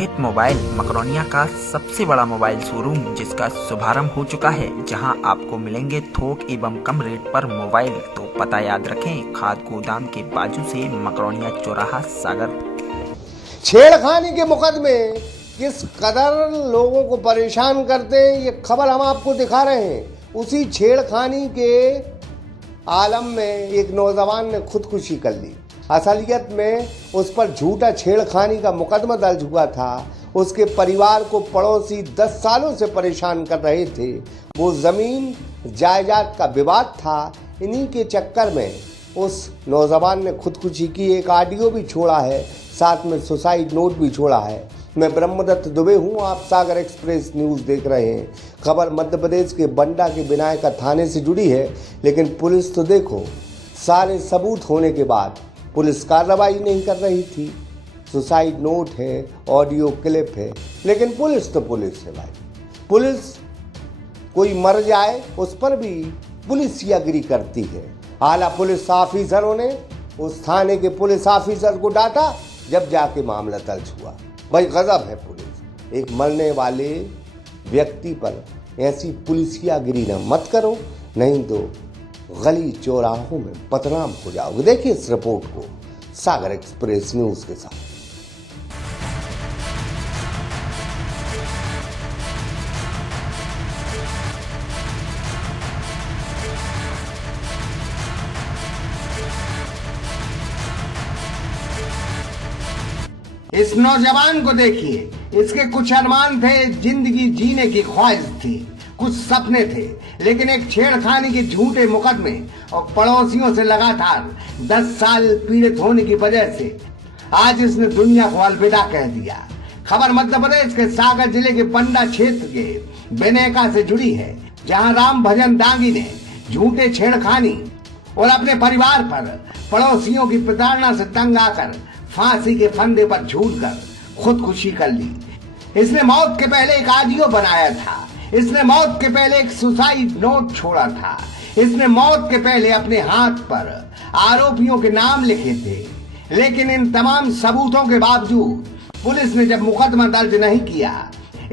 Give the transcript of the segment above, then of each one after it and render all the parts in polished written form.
Rohit mobile Makronia का सबसे बड़ा मोबाइल शोरूम जिसका शुभारंभ हो चुका है, जहां आपको मिलेंगे थोक एवं कम रेट पर मोबाइल। तो पता याद रखें, खाद गोदाम के बाजू से मकरोनिया चौराहा सागर। छेड़खानी के मुकदमे किस कदर लोगों को परेशान करते हैं, ये खबर हम आपको दिखा रहे हैं। उसी छेड़खानी के आलम में एक नौजवान ने खुदकुशी कर ली। असलियत में उस पर झूठा छेड़खानी का मुकदमा दर्ज हुआ था। उसके परिवार को पड़ोसी 10 सालों से परेशान कर रहे थे। वो जमीन जायदाद का विवाद था। इन्हीं के चक्कर में उस नौजवान ने खुदकुशी की। एक ऑडियो भी छोड़ा है, साथ में सुसाइड नोट भी छोड़ा है। मैं ब्रह्मदत्त दुबे हूं, आप सागर एक्सप्रेस न्यूज देख रहे हैं। खबर मध्य प्रदेश के बंडा के विनायका थाने से जुड़ी है, लेकिन पुलिस तो देखो, सारे सबूत होने के बाद पुलिस कार्रवाई नहीं कर रही थी। सुसाइड नोट है, ऑडियो क्लिप है, लेकिन पुलिस तो पुलिस है भाई। पुलिस कोई मर जाए उस पर भी पुलिसियागिरी करती है। आला पुलिस ऑफिसरों ने उस थाने के पुलिस ऑफिसर को डांटा, जब जाके मामला दर्ज हुआ। भाई गजब है पुलिस। एक मरने वाले व्यक्ति पर ऐसी पुलिसियागिरी न मत करो, नहीं तो गली चौराहों में बदनाम हो जाओगे। देखिए इस रिपोर्ट को सागर एक्सप्रेस न्यूज के साथ। इस नौजवान को देखिए, इसके कुछ अरमान थे, जिंदगी जीने की ख्वाहिश थी, कुछ सपने थे, लेकिन एक छेड़खानी के झूठे मुकदमे और पड़ोसियों से लगातार 10 साल पीड़ित होने की वजह से आज इसने दुनिया को अलविदा कह दिया। खबर मध्य प्रदेश के सागर जिले के बंडा क्षेत्र के विनायका से जुड़ी है, जहां राम भजन दांगी ने झूठे छेड़खानी और अपने परिवार पर पड़ोसियों की प्रताड़ना से तंग आकर फांसी के फंदे पर झूलकर खुदकुशी कर ली। इसने मौत के पहले एक ऑडियो बनाया था। इसने मौत के पहले एक सुसाइड नोट छोड़ा था। इसने मौत के पहले अपने हाथ पर आरोपियों के नाम लिखे थे। लेकिन इन तमाम सबूतों के बावजूद पुलिस ने जब मुकदमा दर्ज नहीं किया,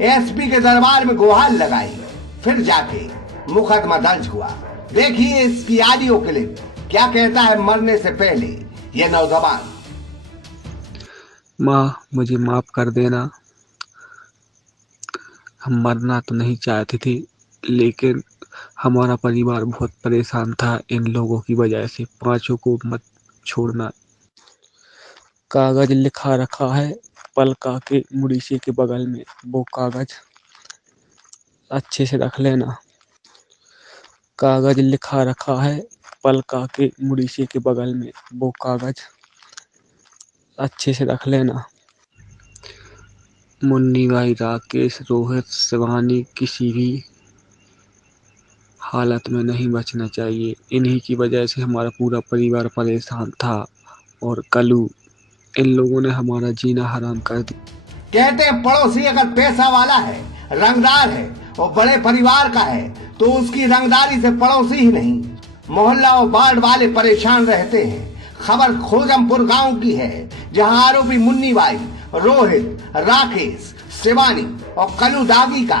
एसपी के दरबार में गुहार लगाई, फिर जाके मुकदमा दर्ज हुआ। देखिए इसकी ऑडियो क्लिप, क्या कहता है मरने से पहले यह नौजवान। माँ, मुझे माफ कर देना। हम मरना तो नहीं चाहते थे, लेकिन हमारा परिवार बहुत परेशान था इन लोगों की वजह से। 5 को मत छोड़ना। कागज लिखा रखा है पलका के मुड़ीसे के बगल में, वो कागज अच्छे से रख लेना। कागज लिखा रखा है पलका के मुड़ीसे के बगल में, वो कागज अच्छे से रख लेना। मुन्नी भाई, राकेश, रोहित, शिवानी किसी भी हालत में नहीं बचना चाहिए। इन्हीं की वजह से हमारा पूरा परिवार परेशान था, और कलू, इन लोगों ने हमारा जीना हराम कर दिया। कहते हैं पड़ोसी अगर पैसा वाला है, रंगदार है और बड़े परिवार का है, तो उसकी रंगदारी से पड़ोसी ही नहीं, मोहल्ला और वार्ड वाले परेशान रहते हैं। खबर खोजमपुर गांव की है, जहां आरोपी मुन्नी बाई, रोहित, राकेश, शिवानी और कलू दागी का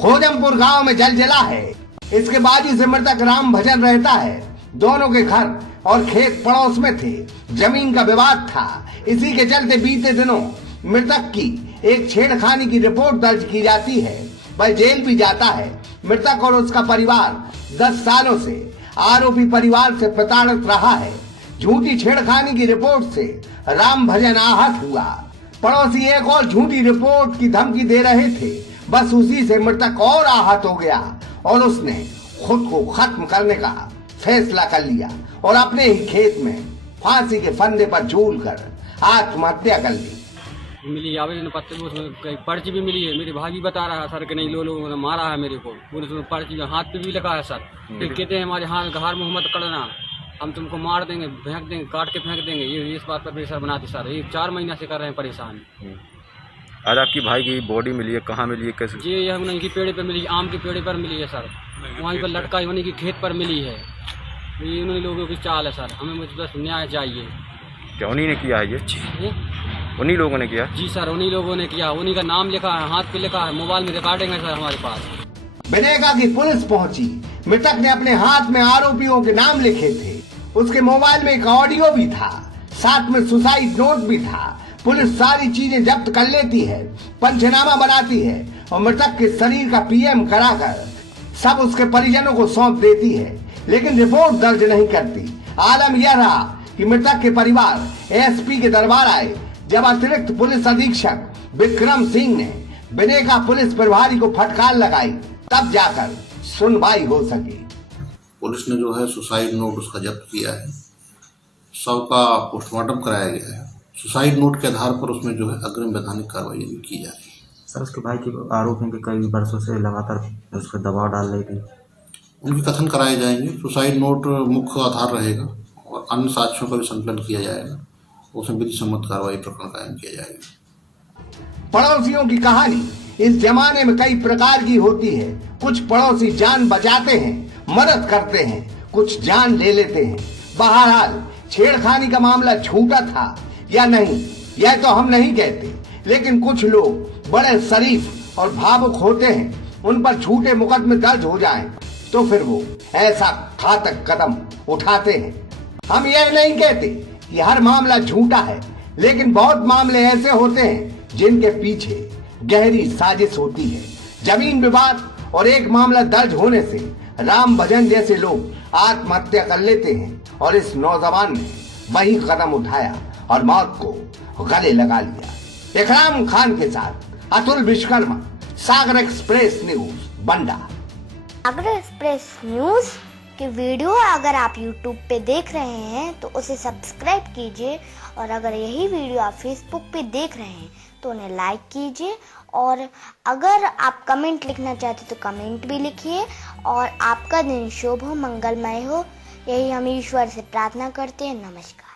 खोजमपुर गांव में जलजला है। इसके बाजू से मृतक राम भजन रहता है। दोनों के घर और खेत पड़ोस में थे। जमीन का विवाद था। इसी के चलते बीते दिनों मृतक की एक छेड़खानी की रिपोर्ट दर्ज की जाती है। वह जेल भी जाता है। मृतक और उसका परिवार 10 सालों से आरोपी परिवार से प्रताड़ित रहा है। झूठी छेड़खानी की रिपोर्ट से राम भजन आहत हुआ। पड़ोसी एक और झूठी रिपोर्ट की धमकी दे रहे थे। बस उसी से मृतक और आहत हो गया और उसने खुद को खत्म करने का फैसला कर लिया और अपने ही खेत में फांसी के फंदे पर झूलकर आत्महत्या कर ली। मिली आवेदन पत्र, उसमें पर्ची भी मिली है। मेरे भाई भी बता रहा है सर कि नहीं, लोगों ने मारा है मेरे को। पुलिस में पर्ची हाथ पे भी लगा है सर। फिर कहते हैं हमारे हाथ घर में मत करना, हम तुमको मार देंगे, फेंक देंगे, काट के फेंक देंगे। ये इस बात पर प्रेशर बनाते सर। ये 4 महीना से कर रहे हैं परेशान। आज आपकी भाई की बॉडी मिली है, कहाँ मिली है, कैसे? जी, यह उनकी पेड़ पर मिली, आम के पेड़ पर मिली है सर। वहीं पर लटका होने की खेत पर मिली है। ये उन्हीं लोगों की चाल है सर। हमें मुझे बस न्याय चाहिए। क्या उन्हीं ने किया है ये? उन्हीं लोगों ने किया? जी सर, उन्हीं लोगों ने किया। उन्हीं का नाम लिखा है, हाथ पे लिखा है, मोबाइल में रिकॉर्डिंग है सर हमारे पास। बनेगा की पुलिस पहुंची। मृतक ने अपने हाथ में आरोपियों के नाम लिखे थे। उसके मोबाइल में एक ऑडियो भी था, साथ में सुसाइड नोट भी था। पुलिस सारी चीजें जब्त कर लेती है, पंचनामा बनाती है और मृतक के शरीर का पीएम कराकर सब उसके परिजनों को सौंप देती है, लेकिन रिपोर्ट दर्ज नहीं करती। आलम यह रहा कि मृतक के परिवार एसपी के दरबार आए, जब अतिरिक्त पुलिस अधीक्षक विक्रम सिंह ने बनेगा पुलिस प्रभारी को फटकार लगाई, तब जाकर सुनवाई हो सकी। पुलिस ने जो है सुसाइड नोट उसका जब्त किया है, शव का पोस्टमार्टम कराया गया है। सुसाइड नोट के आधार पर उसमें जो है अग्रिम वैधानिक कार्रवाई की जा रही है। सर, उसके भाई के आरोप है कि कई वर्षों से लगातार उस पर दबाव डाल रही थी। उनके कथन कराए जाएंगे। सुसाइड नोट मुख्य आधार रहेगा और अन्य साक्ष्यों का भी संकलन किया जाएगा, उसमें विधि सम्मत कार्रवाई प्रकरण कायम किया जाएगा। पड़ोसियों की कहानी इस जमाने में कई प्रकार की होती है। कुछ पड़ोसी जान बचाते हैं, मदद करते हैं, कुछ जान ले लेते हैं। बहरहाल छेड़खानी का मामला झूठा था या नहीं, यह तो हम नहीं कहते, लेकिन कुछ लोग बड़े शरीफ और भावुक होते हैं। उन पर झूठे मुकदमे दर्ज हो जाएं, तो फिर वो ऐसा घातक कदम उठाते हैं। हम यह नहीं कहते कि हर मामला झूठा है, लेकिन बहुत मामले ऐसे होते हैं जिनके पीछे गहरी साजिश होती है। जमीन विवाद और एक मामला दर्ज होने से राम भजन जैसे लोग आत्महत्या कर लेते हैं, और इस नौजवान ने वही कदम उठाया और मौत को गले लगा लिया। इकराम खान के साथ अतुल विश्वकर्मा, सागर एक्सप्रेस न्यूज, बंडा। सागर एक्सप्रेस न्यूज की वीडियो अगर आप YouTube पे देख रहे हैं तो उसे सब्सक्राइब कीजिए, और अगर यही वीडियो आप Facebook पे देख रहे हैं तो उन्हें लाइक कीजिए, और अगर आप कमेंट लिखना चाहते तो कमेंट भी लिखिए। और आपका दिन शुभ हो, मंगलमय हो, यही हम ईश्वर से प्रार्थना करते हैं। नमस्कार।